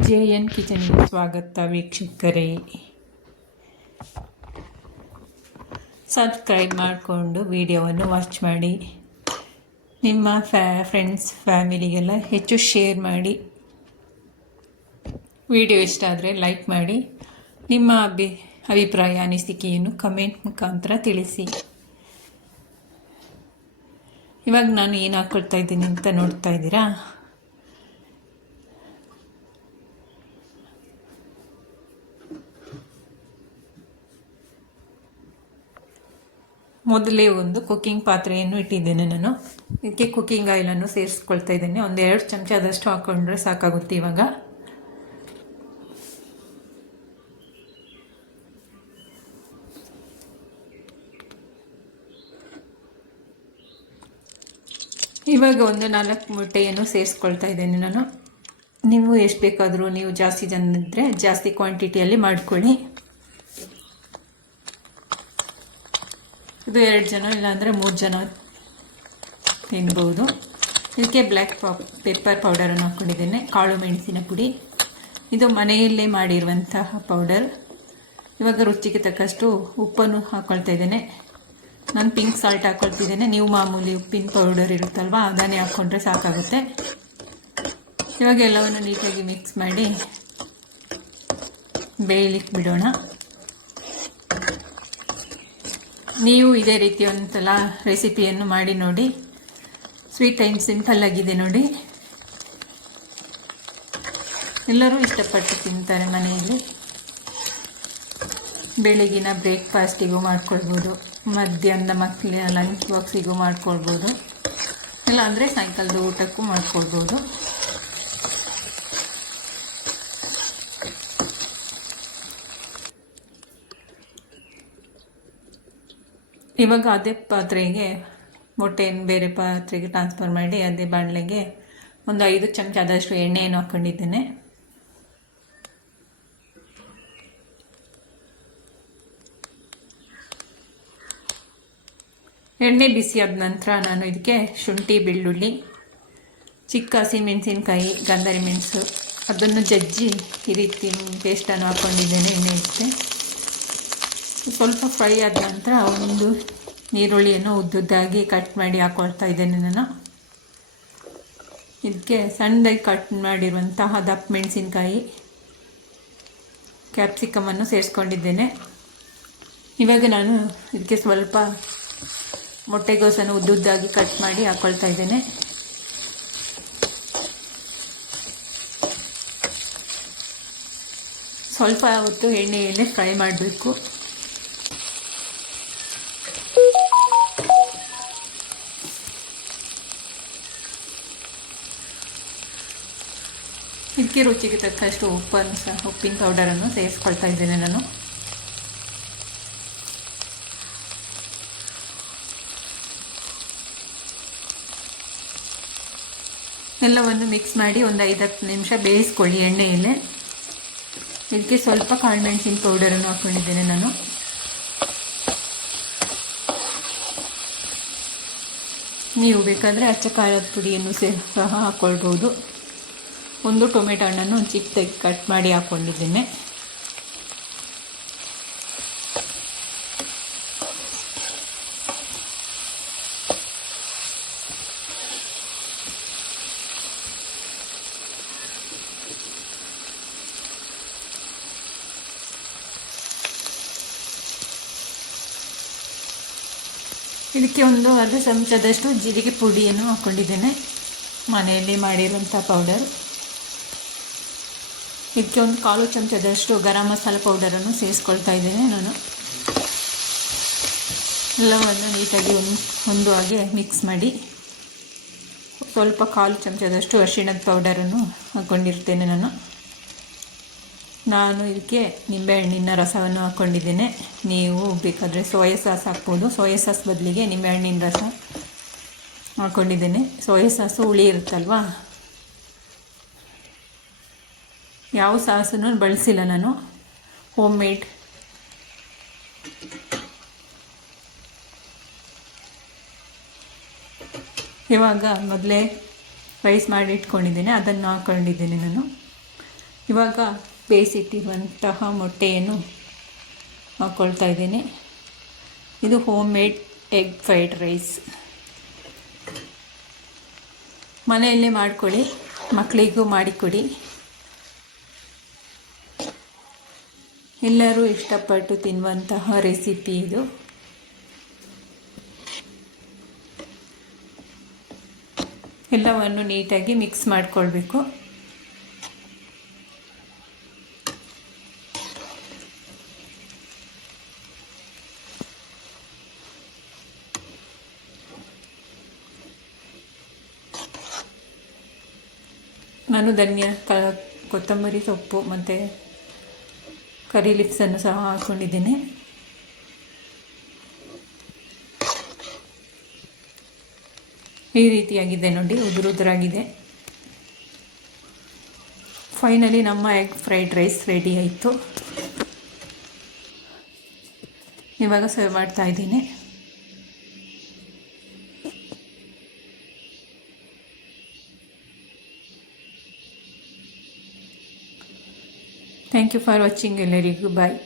JN ಕಿಚನ್ಗೆ ಸ್ವಾಗತ ವೀಕ್ಷಕರೇ. Subscribe ಮಾಡಿಕೊಂಡು ವಿಡಿಯೋವನ್ನು ವಾಚ್ ಮಾಡಿ. ನಿಮ್ಮ ಫ್ರೆಂಡ್ಸ್ ಫ್ಯಾಮಿಲಿಗೆಲ್ಲ ಹೆಚ್ಚು ಶೇರ್ ಮಾಡಿ. ವಿಡಿಯೋ ಇಷ್ಟ ಆದರೆ ಲೈಕ್ ಮಾಡಿ. ನಿಮ್ಮ ಅಭಿಪ್ರಾಯ ಅನಿಸಿಕೆಯನ್ನು ಕಮೆಂಟ್ ಮುಖಾಂತರ ತಿಳಿಸಿ. ಇವಾಗ ನಾನು ಏನು ಹಾಕ್ಕೊಳ್ತಾ ಇದ್ದೀನಿ ಅಂತ ನೋಡ್ತಾ ಇದ್ದೀರಾ. ಮೊದಲೇ ಒಂದು ಕುಕ್ಕಿಂಗ್ ಪಾತ್ರೆಯನ್ನು ಇಟ್ಟಿದ್ದೇನೆ ನಾನು. ಇದಕ್ಕೆ ಕುಕ್ಕಿಂಗ್ ಆಯಿಲನ್ನು ಸೇರಿಸ್ಕೊಳ್ತಾ ಇದ್ದೇನೆ. ಒಂದು 2 ಚಮಚದಷ್ಟು ಹಾಕ್ಕೊಂಡ್ರೆ ಸಾಕಾಗುತ್ತೆ. ಇವಾಗ ಒಂದು 4 ಮೊಟ್ಟೆಯನ್ನು ಸೇರಿಸ್ಕೊಳ್ತಾ ಇದ್ದೇನೆ ನಾನು. ನೀವು ಎಷ್ಟು ಬೇಕಾದರೂ, ನೀವು ಜಾಸ್ತಿ ಜನ ಇದ್ದರೆ ಜಾಸ್ತಿ ಕ್ವಾಂಟಿಟಿಯಲ್ಲಿ ಮಾಡ್ಕೊಳ್ಳಿ. ಇದು 2 ಜನ ಇಲ್ಲಾಂದರೆ 3 ಜನ ತಿನ್ಬೋದು. ಇದಕ್ಕೆ ಬ್ಲ್ಯಾಕ್ ಪೆಪ್ಪರ್ ಪೌಡರನ್ನು ಹಾಕ್ಕೊಂಡಿದ್ದೇನೆ. ಕಾಳು ಮೆಣಸಿನ ಪುಡಿ, ಇದು ಮನೆಯಲ್ಲೇ ಮಾಡಿರುವಂತಹ ಪೌಡರ್. ಇವಾಗ ರುಚಿಗೆ ತಕ್ಕಷ್ಟು ಉಪ್ಪನ್ನು ಹಾಕ್ಕೊಳ್ತಾ ಇದ್ದೇನೆ. ನಾನು ಪಿಂಕ್ ಸಾಲ್ಟ್ ಹಾಕ್ಕೊಳ್ತಿದ್ದೇನೆ. ನೀವು ಮಾಮೂಲಿ ಉಪ್ಪಿನ ಪೌಡರ್ ಇರುತ್ತಲ್ವ, ಅದನ್ನೇ ಹಾಕ್ಕೊಂಡ್ರೆ ಸಾಕಾಗುತ್ತೆ. ಇವಾಗ ಎಲ್ಲವನ್ನು ನೀಟಾಗಿ ಮಿಕ್ಸ್ ಮಾಡಿ ಬೇಯಲಿಕ್ಕೆ ಬಿಡೋಣ. ನೀವು ಇದೇ ರೀತಿ ಒಂದ್ಸಲ ರೆಸಿಪಿಯನ್ನು ಮಾಡಿ ನೋಡಿ. ಸ್ವೀಟ್ ಟೈಮ್ ಸಿಂಪಲ್ ಆಗಿದೆ ನೋಡಿ. ಎಲ್ಲರೂ ಇಷ್ಟಪಟ್ಟು ತಿಂತಾರೆ ಮನೆಯಲ್ಲಿ. ಬೆಳಗಿನ ಬ್ರೇಕ್ಫಾಸ್ಟಿಗೂ ಮಾಡ್ಕೊಳ್ಬೋದು, ಮಧ್ಯಾಹ್ನದ ಮಕ್ಕಳ ಲಂಚ್ ಬಾಕ್ಸಿಗೂ ಮಾಡ್ಕೊಳ್ಬೋದು, ಇಲ್ಲಾಂದರೆ ಸಾಯಂಕಾಲದ ಊಟಕ್ಕೂ ಮಾಡ್ಕೊಳ್ಬೋದು. ಇವಾಗ ಅದೇ ಪಾತ್ರೆಗೆ ಮೊಟ್ಟೆಯನ್ನು ಬೇರೆ ಪಾತ್ರೆಗೆ ಟ್ರಾನ್ಸ್ಫರ್ ಮಾಡಿ ಅದೇ ಬಾಣಲೆಗೆ ಒಂದು 5 ಚಮಚದಷ್ಟು ಎಣ್ಣೆಯನ್ನು ಹಾಕ್ಕೊಂಡಿದ್ದೇನೆ. ಎಣ್ಣೆ ಬಿಸಿ ಆದ ನಂತರ ನಾನು ಇದಕ್ಕೆ ಶುಂಠಿ, ಬೆಳ್ಳುಳ್ಳಿ, ಚಿಕ್ಕ ಹಸಿಮೆಣಸಿನಕಾಯಿ, ಗಂಧರಿ ಮೆಣಸು ಅದನ್ನು ಜಜ್ಜಿ ಈ ರೀತಿ ಪೇಸ್ಟನ್ನು ಹಾಕ್ಕೊಂಡಿದ್ದೇನೆ. ಎಣ್ಣೆ ಇಷ್ಟೇ ಸ್ವಲ್ಪ ಫ್ರೈ ಆದ ನಂತರ ಒಂದು ಈರುಳ್ಳಿಯನ್ನು ಉದ್ದುದ್ದಾಗಿ ಕಟ್ ಮಾಡಿ ಹಾಕ್ಕೊಳ್ತಾ ಇದ್ದೇನೆ ನಾನು. ಇದಕ್ಕೆ ಸಣ್ಣದಾಗಿ ಕಟ್ ಮಾಡಿರುವಂತಹ ದಪ್ಪ ಮೆಣಸಿನಕಾಯಿ, ಕ್ಯಾಪ್ಸಿಕಮನ್ನು ಸೇರಿಸ್ಕೊಂಡಿದ್ದೇನೆ. ಇವಾಗ ನಾನು ಇದಕ್ಕೆ ಸ್ವಲ್ಪ ಮೊಟ್ಟೆಗೋಸನ್ನು ಉದ್ದುದ್ದಾಗಿ ಕಟ್ ಮಾಡಿ ಹಾಕ್ಕೊಳ್ತಾ ಇದ್ದೇನೆ. ಸ್ವಲ್ಪ ಹೊತ್ತು ಎಣ್ಣೆಯಲ್ಲೇ ಫ್ರೈ ಮಾಡಬೇಕು. ಇದಕ್ಕೆ ರುಚಿಗೆ ತಕ್ಕಷ್ಟು ಉಪ್ಪಿನ ಪೌಡರನ್ನು ಸೇರಿಸ್ಕೊಳ್ತಾ ಇದ್ದೇನೆ ನಾನು. ಎಲ್ಲವನ್ನು ಮಿಕ್ಸ್ ಮಾಡಿ ಒಂದು 5-10 ನಿಮಿಷ ಬೇಯಿಸ್ಕೊಳ್ಳಿ ಎಣ್ಣೆಯಲ್ಲೇ. ಇದಕ್ಕೆ ಸ್ವಲ್ಪ ಕಾಳು ಮೆಣಸಿನ ಪೌಡರನ್ನು ಹಾಕ್ಕೊಂಡಿದ್ದೇನೆ ನಾನು. ನೀವು ಬೇಕಾದರೆ ಅಚ್ಚ ಖಾರದ ಪುಡಿಯನ್ನು ಸಹ ಹಾಕ್ಕೊಳ್ಬೋದು. ಒಂದು ಟೊಮೆಟೊ ಹಣ್ಣನ್ನು ಚಿಕ್ಕದಾಗಿ ಕಟ್ ಮಾಡಿ ಹಾಕ್ಕೊಂಡಿದ್ದೇನೆ. ಇದಕ್ಕೆ ಒಂದು 1/2 ಚಮಚದಷ್ಟು ಜೀರಿಗೆ ಪುಡಿಯನ್ನು ಹಾಕ್ಕೊಂಡಿದ್ದೇನೆ, ಮನೆಯಲ್ಲಿ ಮಾಡಿರುವಂಥ ಪೌಡರ್. ಇದಕ್ಕೆ ಒಂದು 1/4 ಚಮಚದಷ್ಟು ಗರಂ ಮಸಾಲ ಪೌಡರನ್ನು ಸೇರಿಸ್ಕೊಳ್ತಾ ಇದ್ದೇನೆ ನಾನು. ಎಲ್ಲವನ್ನು ನೀಟಾಗಿ ಒಂದು ಹಾಗೆ ಮಿಕ್ಸ್ ಮಾಡಿ ಸ್ವಲ್ಪ 1/4 ಚಮಚದಷ್ಟು ಅರಿಶಿಣದ ಪೌಡರನ್ನು ಹಾಕ್ಕೊಂಡಿರ್ತೇನೆ ನಾನು ಇದಕ್ಕೆ ನಿಂಬೆಹಣ್ಣಿನ ರಸವನ್ನು ಹಾಕ್ಕೊಂಡಿದ್ದೇನೆ. ನೀವು ಬೇಕಾದರೆ ಸೋಯಾ ಸಾಸ್ ಹಾಕ್ಬೋದು. ಸೋಯಾ ಸಾಸ್ ಬದಲಿಗೆ ನಿಂಬೆಹಣ್ಣಿನ ರಸ ಹಾಕ್ಕೊಂಡಿದ್ದೇನೆ. ಸೋಯಾ ಸಾಸು ಹುಳಿ ಇರುತ್ತಲ್ವ, ಯಾವ ಸಾಸನ್ನು ಬಳಸಿಲ್ಲ ನಾನು, ಹೋಮ್ ಮೇಡ್. ಇವಾಗ ಮೊದಲೇ ರೈಸ್ ಮಾಡಿ ಇಟ್ಕೊಂಡಿದ್ದೇನೆ, ಅದನ್ನು ಹಾಕ್ಕೊಂಡಿದ್ದೇನೆ ನಾನು. ಇವಾಗ ಬೇಯಿಸಿಟ್ಟಿರುವಂತಹ ಮೊಟ್ಟೆಯನ್ನು ಹಾಕ್ಕೊಳ್ತಾ ಇದ್ದೀನಿ. ಇದು home made egg fried rice. ಮನೆಯಲ್ಲೇ ಮಾಡಿಕೊಡಿ, ಮಕ್ಕಳಿಗೂ ಮಾಡಿಕೊಡಿ. ಎಲ್ಲರೂ ಇಷ್ಟಪಟ್ಟು ತಿನ್ನುವಂತಹ ರೆಸಿಪಿ ಇದು. ಎಲ್ಲವನ್ನು ನೀಟಾಗಿ ಮಿಕ್ಸ್ ಮಾಡಿಕೊಳ್ಬೇಕು. ನಾನು ಕೊತ್ತಂಬರಿ ಸೊಪ್ಪು ಮತ್ತು ಕರಿ ಲೀವ್ಸನ್ನು ಸಹ ಹಾಕ್ಕೊಂಡಿದ್ದೀನಿ. ಈ ರೀತಿಯಾಗಿದೆ ನೋಡಿ, ಉದುರಾಗಿದೆ. ಫೈನಲಿ ನಮ್ಮ ಎಗ್ ಫ್ರೈಡ್ ರೈಸ್ ರೆಡಿ ಆಯಿತು. ಇವಾಗ ಸರ್ವ್ ಮಾಡ್ತಾ ಇದ್ದೀನಿ. Thank you for watching. ಎಲ್ಲರಿಗೂ ಬಾಯ್.